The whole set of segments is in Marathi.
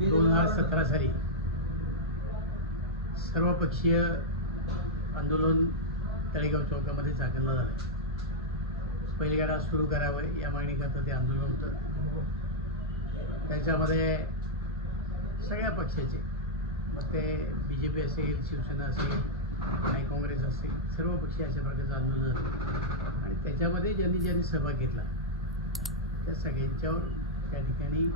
दोन हजार सतरा साली सर्वपक्षीय आंदोलन तळेगाव चौकामध्ये चाकणलं झालं. बैलगाडा सुरू करावं या मागणीकरता ते आंदोलन होतं. त्याच्यामध्ये सगळ्या पक्षाचे मग ते बी जे पी असेल शिवसेना असेल आणि काँग्रेस असेल सर्व पक्षी अशा प्रकारचं आंदोलन झालं. आणि त्याच्यामध्ये ज्यांनी ज्यांनी सहभाग घेतला त्या सगळ्यांच्यावर त्या ठिकाणी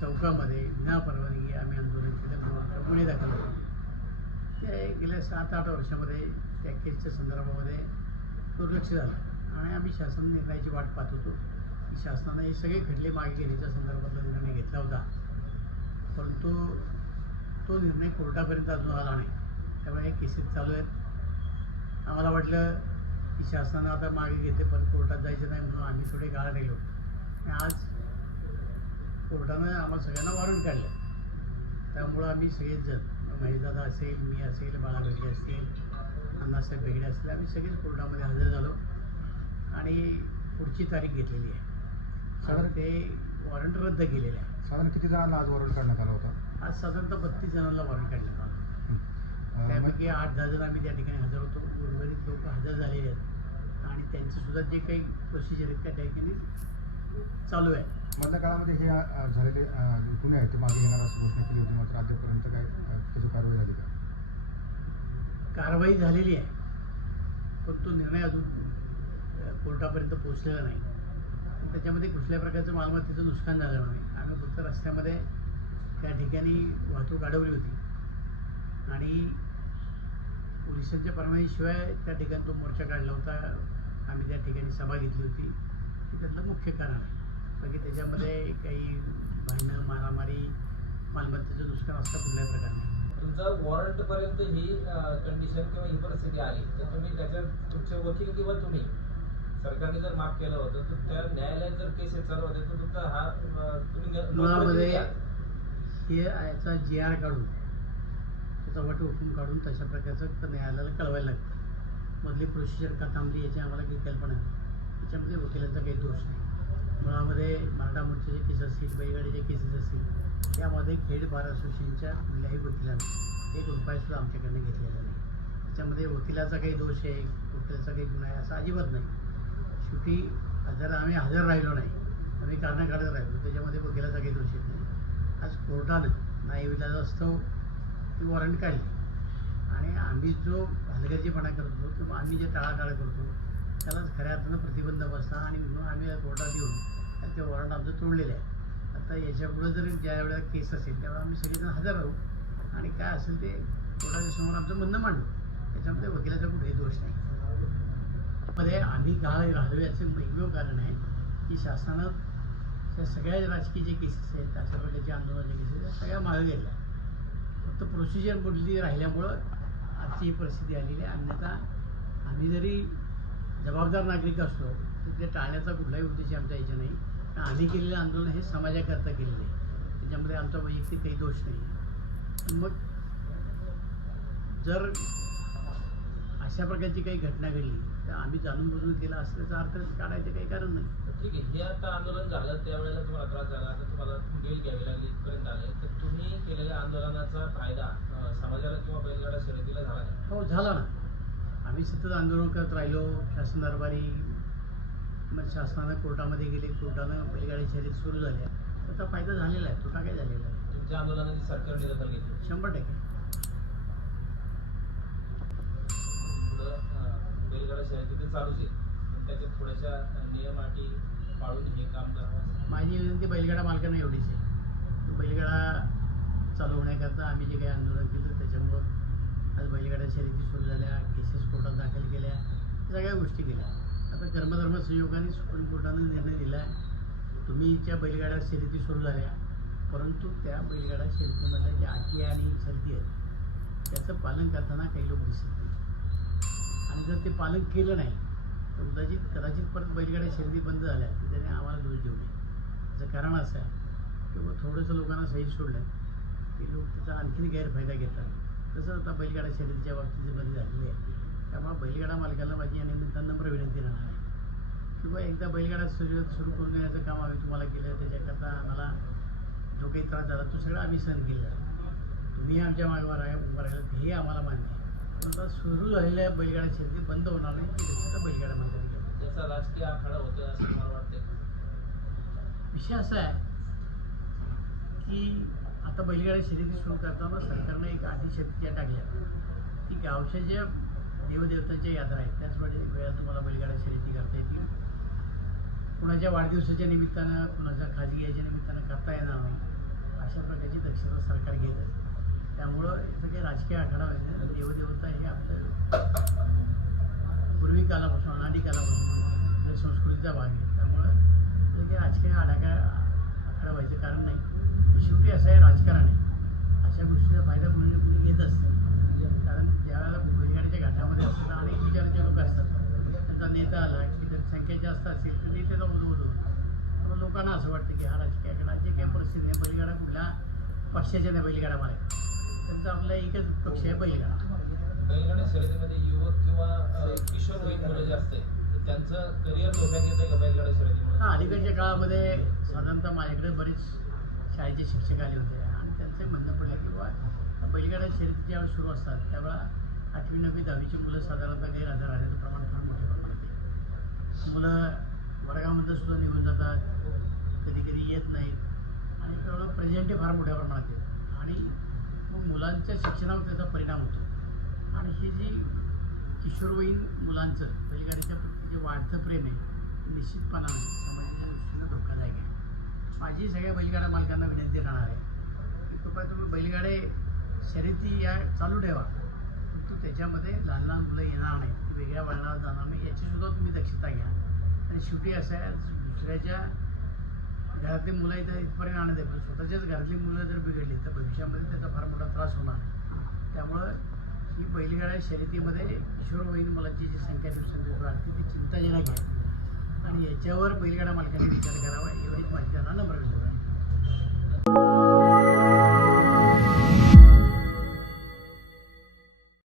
चौकामध्ये विना परवानगी आम्ही आंदोलन केलं म्हणून गुन्हे दाखल झाले ते गेल्या सात आठ वर्षामध्ये त्या केसच्या संदर्भामध्ये दुर्लक्ष झालं. आणि आम्ही शासन निर्णयाची वाट पाहत होतो. की शासनानं हे सगळे खटले मागे घेण्याच्या संदर्भातला निर्णय घेतला होता. परंतु तो निर्णय कोर्टापर्यंत अजून आला नाही. त्यामुळे हे केसेस चालू आहेत. आम्हाला वाटलं की शासनानं आता मागे घेते परत कोर्टात जायचं नाही म्हणून आम्ही थोडे गाळ राहिलो आणि आज कोर्टानं आम्हाला सगळ्यांना वॉरंट काढलं. त्यामुळं आम्ही सगळेच जण महेशदादा असेल मी असेल बाळा बेगडे असतील अण्णासाहेब बेगडे असतील आम्ही सगळेच कोर्टामध्ये हजर झालो. आणि पुढची तारीख घेतलेली आहे. साधारण ते वॉरंट रद्द केलेलं आहे. साधारण किती जणांना आज वॉरंट काढण्यात आला होता? आज साधारणतः बत्तीस जणांना वॉरंट काढण्यात आलं त्यापैकी आठ दहा जण आम्ही त्या ठिकाणी हजर होतो. उर्वरित लोक हजर झालेले आहेत. आणि त्यांचं सुद्धा जे काही प्रोसिजर आहेत त्या ठिकाणी चालू आहे. मधल्या काळामध्ये हे अ, झालेले अ, गुन्हे आहेत ते मागे घेणार असं घोषणा केली होती मात्र अद्यापर्यंत काय अ, त्याची कारवाई झाली का? कारवाई झालेली आहे पण तो निर्णय अजून अ, कोर्टापर्यंत पोहोचलेला नाही. त्याच्यामध्ये कुठल्या प्रकारचं मालमत्तेचं नुकसान झालं नाही. आम्ही फक्त रस्त्यामध्ये त्या ठिकाणी वाहतूक अडवली होती. आणि पोलिसांच्या परवानगीशिवाय त्या ठिकाणी तो मोर्चा काढला होता. आम्ही त्या ठिकाणी सभा घेतली होती. हे त्यातलं मुख्य कारण आहे. बाकी त्याच्यामध्ये काही भांडणं मारामारी मालमत्तेचं नुकसान असं कुठल्याही प्रकार नाही. तुमचं वॉरंट पर्यंत ही कंडिशन किंवा ही परिस्थिती आली तर तुम्ही त्याच्यात तुमचे वकील किंवा तुम्ही सरकारने जर माफ केलं होतं तर त्या न्यायालयात जर केसेस चालू होते तर तुमचा हा तुम्ही हे याचा जी आर काढून त्याचा वट हुकूम काढून तशा प्रकारचं न्यायालयाला कळवायला लागतं. मधली प्रोसिजर का थांबली याची आम्हाला काही कल्पना नाही. त्याच्यामध्ये वकिलांचा काही दोष नाही. मुळामध्ये मराठा मोर्चाचे केस असतील बैलगाडीचे केसेस असतील त्यामध्ये खेड बार असोसिएशनच्या कुठल्याही वकिलांनी एक रुपयासुद्धा आमच्याकडनं घेतलेला नाही. त्याच्यामध्ये वकिलाचा काही दोष आहे वकिलाचा काही गुन्हा आहे असं अजिबात नाही. शेवटी जर आम्ही हजर राहिलो नाही आम्ही कारणं काढत राहिलो त्याच्यामध्ये वकिलाचा काही दोष येत नाही. आज कोर्टानं नाईविलाज असतो ती वॉरंट काढली. आणि आम्ही जो हलगर्जीपणा करतो किंवा आम्ही जे टाळाटाळ करतो त्यालाच खऱ्या अर्थानं प्रतिबंध बसला आणि म्हणून आम्ही कोर्टात येऊन आणि ते वॉरंट आमचं तोडलेलं आहे. आता याच्यापुढं जर ज्या वेळेला केस असेल त्यावेळेला आम्ही सगळेजण हजर राहू. आणि काय असेल ते कोर्टाच्या समोर आमचं म्हणणं मांडू. त्याच्यामध्ये वकिलाचा कुठेही दोष नाही. मध्ये आम्ही गाळ राहिलो याचं एकमेव कारण आहे की शासनानं त्या सगळ्या राजकीय जे केसेस आहेत अशा प्रकारचे आंदोलनाचे केसेस त्या सगळ्या मागे गेल्या फक्त प्रोसिजर बुडली राहिल्यामुळं आजची ही परिस्थिती आलेली आहे. अन्यथा आम्ही जरी जबाबदार नागरिक असलो तर ते टाळण्याचा कुठलाही उद्देश आमच्या याच्या नाही. आम्ही केलेलं आंदोलन हे समाजाकरता केलेलं आहे. त्याच्यामध्ये आमचा वैयक्तिक काही दोष नाही. मग जर अशा प्रकारची काही घटना घडली तर आम्ही जाणून बुजून केला असल्याचा अर्थ काढायचं काही कारण नाही. तर ठीक आहे हे आता आंदोलन झालं त्यावेळेला तुम्हाला त्रास झाला आता तुम्हाला बेल घ्यावी लागली इथपर्यंत आले. तर तुम्ही केलेल्या आंदोलनाचा फायदा समाजाला किंवा बैलगाडा शर्यतीला झाला हो झाला ना. आम्ही सतत आंदोलन करत राहिलो. शासन दरबारी मग शासनानं कोर्टामध्ये गेले. कोर्टानं बैलगाडी शर्यत सुरू झाल्या. त्याचा फायदा झालेला आहे. तोटा काय झालेला आहे? तुमच्या आंदोलनाची सरकारने दखल घेतली शंभर टक्के. बैलगाडा शर्यती तर चालूच आहे. पण त्याच्यात थोड्याशा नियम अटी पाळून हे काम करावं माझी विनंती बैलगाडा मालकांना एवढीच आहे. बैलगाडा चालू होण्याकरता आम्ही जे काही आंदोलन केलं त्याच्यामुळं आज बैलगाड्या शर्यती सुरू झाल्या केसेस कोर्टात दाखल केल्या सगळ्या गोष्टी केल्या. आता कर्मधर्म संयोगाने सुप्रीम कोर्टाने निर्णय दिला आहे तुम्हीच्या बैलगाड्या शर्यती सुरू झाल्या परंतु त्या बैलगाड्या शर्यतीमधल्या ज्या अटी आणि शर्ती आहेत. त्याचं पालन करताना काही लोक दिसत नाही. आणि जर ते पालन केलं नाही तर कदाचित कदाचित परत बैलगाड्या शर्यती बंद झाल्या तर त्याने आम्हाला दोष देऊ नये. त्याचं कारण असं आहे की थोडंसं लोकांना सही सोडलं की लोक त्याचा आणखीन गैरफायदा घेतात. तसंच आता बैलगाडा शर्यतीच्या बाबतीत बंद झालेली आहे त्यामुळे बैलगाडा मालकाला माझी या निमित्तानं नम्र विनंती राहणार आहे. किंवा एकदा बैलगाडा शर्यत सुरू करून देण्याचं काम आम्ही तुम्हाला केलं त्याच्याकरता आम्हाला जो काही त्रास झाला तो सगळा आम्ही सहन आहे. तुम्ही आमच्या मागवर आहे उभं राहिलं हे आम्हाला मान्य आहे. पण आता सुरू झालेल्या बैलगाड्या शर्यती बंद होणार नाही की दक्षता बैलगाड्या मैदानी घ्यावी त्याचा राजकीय आखाडा होतोय असं मला वाटतंय. विषय असा आहे की आता बैलगाड्या शर्यती सुरू करताना सरकारनं एक अटी शर्ती टाकल्या. की गावच्या ज्या देवदेवतांच्या यात्रा आहेत. त्याच वेळे तुम्हाला बैलगाड्या शर्यती करता येतील. कुणाच्या वाढदिवसाच्या निमित्तानं कुणाच्या खाजगी याच्या निमित्तानं करता येणार नाही अशा प्रकारची दक्षता सरकार घेत आहे. त्यामुळं याचं काही राजकीय आखाडा व्हायचं देवदेवता हे आपलं पूर्वी कालापासून अनाडी कालापासून संस्कृतीचा भाग आहे. त्यामुळं त्याचं काही राजकीय आडाका आखाडा व्हायचं कारण नाही. शेवटी असं आहे राजकारण. आहे अशा गोष्टीचा फायदा कुणी ना कुणी घेत असतं कारण ज्यावेळेला बैलगाडीच्या घाटामध्ये असताना अनेक विचाराचे लोक असतात त्यांचा नेता आला की जर संख्या जास्त असेल तर नेत्याचा उदो मग लोकांना असं वाटतं की हा राजकीय जे काही परिस्थिती आहे. बैलगाडा कुठल्या पक्षाच्या नाही बैलगाडा मला त्यांचा आपला एकच पक्ष आहे बैलगाडा. बैलगाड्या शर्यतीमध्ये युवक किंवा किशोरवयीन मुलं जे असते त्यांचं करिअर धोक्यात येतंय का बैलगाड्या शर्यतीमुळे हां अलीकडच्या काळामध्ये साधारणतः माझ्याकडे बरेच शाळेचे शिक्षक आले होते. आणि त्यांचं म्हणणं पडलं की बाबा बैलगाड्या शर्यती ज्यावेळेस सुरू असतात त्यावेळा आठवी नववी दहावीची मुलं साधारणतः गैरहजर राहण्याचं प्रमाण फार मोठ्या प्रमाणात आहे. मुलं वर्गामध्ये सुद्धा निघून जातात. कधी कधी येत नाहीत. आणि त्यामुळं प्रेझेंटही फार मोठ्या प्रमाणात आहे. आणि मग मुलांच्या शिक्षणावर त्याचा परिणाम होतो. आणि ही जी किशोरवयीन मुलांचं बैलगाडीच्या प्रति जे वाढतं प्रेम आहे निश्चितपणाने समाजाच्या दृष्टीनं धोकादायक आहे. माझी सगळ्या बैलगाड्या मालकांना विनंती राहणार आहे की कृपया तुम्ही बैलगाडे शर्यती या चालू ठेवा. परंतु त्याच्यामध्ये लहान लहान मुलं येणार नाही ती वेगळ्या वळणावर जाणार नाही. याचीसुद्धा तुम्ही दक्षता घ्या. आणि शेवटी असं आहे दुसऱ्याच्या घरातली मुलं इथं इथपर्यंत आणत आहे पण स्वतःच्याच घरातली मुलं जर बिघडली तर भविष्यामध्ये त्याचा फार मोठा त्रास होणार आहे त्यामुळं ही बैलगाड्या शर्यतीमध्ये किशोरवयीन मुलांची जी संख्या दिवसेंदिवस वाढते ती चिंताजनक आहे. आणि याच्यावर बैलगाडा मालकांनी विचार करावा एवढीच माझी त्यांना नम्र विनंती